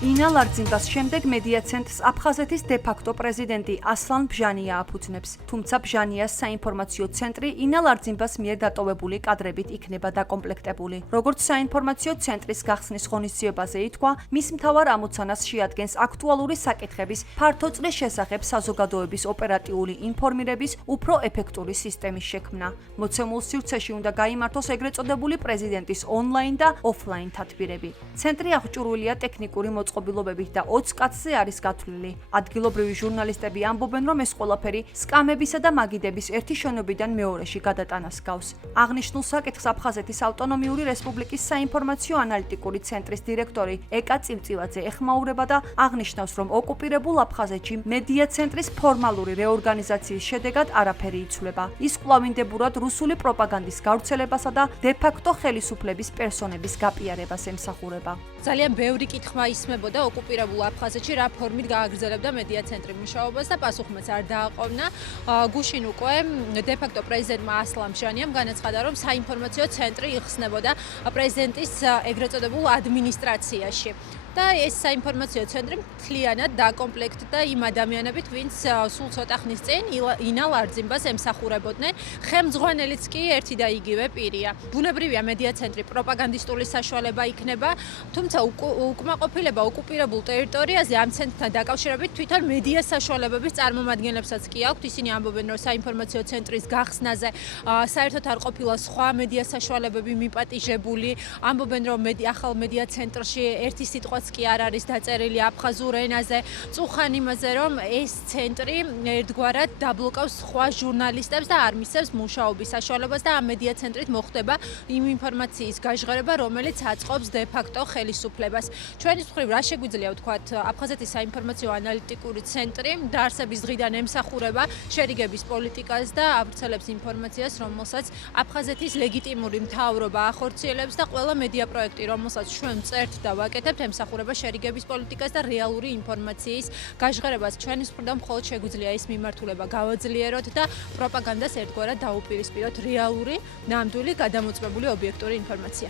ინალ არძიმბას შემდეგ მედია ცენტრს აფხაზეთის დე-ფაქტო პრეზიდენტი ასლან ბჟანია აფუძნებს. თუმცა ბჟანიას საინფორმაციო ცენტრი ინალ არძიმბას მიერ დატოვებული კადრებით იქნება დაკომპლექტებული. როგორც საინფორმაციო ცენტრის გახსნის ღონისძიებაზე ითქვა, მის მთავარ ამოცანას შეადგენს აქტუალური საკითხების ფართო წრის შესახებ საზოგადოების ოპერატიული ინფორმირების უფრო ეფექტური სისტემის შექმნა. მოცემულ სივრცეში უნდა გაიმართოს ეგრეთ წოდებული პრეზიდენტის ონლაინ და ოფლაინ თათბირები. ცენტრი აღჭურვილია ტექნიკური მოწყობილობებით და 20 კაცზე არის გათვლილი. ადგილობრივი ჟურნალისტები ამბობენ, რომ ეს ყველაფერი სკამებისა და მაგიდების ერთი შენობიდან მეორეში გადატანას გავს. აღნიშნულ საკითხს აფხაზეთის ავტონომიური რესპუბლიკის საინფორმაციო ანალიტიკური ცენტრის დირექტორი ეკა წივწივაძე ეხმაურება და აღნიშნავს, რომ ოკუპირებულ აფხაზეთში მედია ცენტრის ფორმალური რეორგანიზაციის შედეგად არაფერი იცვლება. ის კვლავინდებურად რუსული პროპაგანდის გავრცელებასა და დე-ფაქტო ხელისუფლების პერსონების გაპიარებას ემსახურება. ძალიან ბევრი კითხვა ისმებოდა ოკუპირებულ აფხაზეთში რა ფორმით გააგრძელებდა მედია ცენტრი მუშაობას და პასუხმაც არ დააყოვნა. გუშინ უკვე დე-ფაქტო პრეზიდენტმა ასლან ბჟანიამ განაცხადა, რომ საინფორმაციო ცენტრი იხსნებოდა პრეზიდენტის ეგრეთ წოდებულ ადმინისტრაციაში. და ეს საინფორმაციო ცენტრი მთლიანად დაკომპლექტდა იმ ადამიანებით, ვინც სულ ცოტა ხნის წინ ინალ არძიმბას ემსახურებოდნენ. ხელმძღვანელიც კი ერთი და იგივე პირია. ბუნებრივია მედია ცენტრი პროპაგანდისტული საშუალება იქნება, თუმცა უკმაყოფილება ოკუპირებულ ტერიტორიაზე ამ ცენტრთან დაკავშირებით თვითონ მედია საშუალებების წარმომადგენლებსაც კი აქვთ. ისინი ამბობენ, რომ საინფორმაციო ცენტრის გახსნაზე საერთოდ არ ყოფილა სხვა მედია საშუალებები მიპატიჟებული. ამბობენ, რომ ახალ მედია ცენტრში ერთი სიტყვა კი არ არის დაწერილი აფხაზურ ენაზე. წუხან იმაზე, რომ ეს ცენტრი ერთგვარად დაბლოკავს სხვა ჟურნალისტებს და არ მისცემს მუშაობის საშუალებას და ამ მედია ცენტრით მოხდება იმ ინფორმაციის გაჟღერება, რომელიც აწყობს დე-ფაქტო ხელისუფლებას. ჩვენის მხრივ რა შეგვიძლია ვთქვათ, აფხაზეთის საინფორმაციო ანალიტიკური ცენტრი დაარსების დღიდან ემსახურება შერიგების პოლიტიკას და ავრცელებს ინფორმაციას, რომელსაც აფხაზეთის ლეგიტიმური მთავრობა ახორციელებს და ყველა მედია პროექტი, რომელსაც ჩვენ წერთ და ვაკეთებთ, ემსახურება შერიგების პოლიტიკას და რეალური ინფორმაციის გაჟღერებას. ჩვენის მხრიდან მხოლოდ შეგვიძლია ის მიმართულება გავაძლიეროთ და პროპაგანდას ერთგვარად დაუპირისპიროთ რეალური, ნამდვილი, გადამოწმებული ობიექტური ინფორმაცია.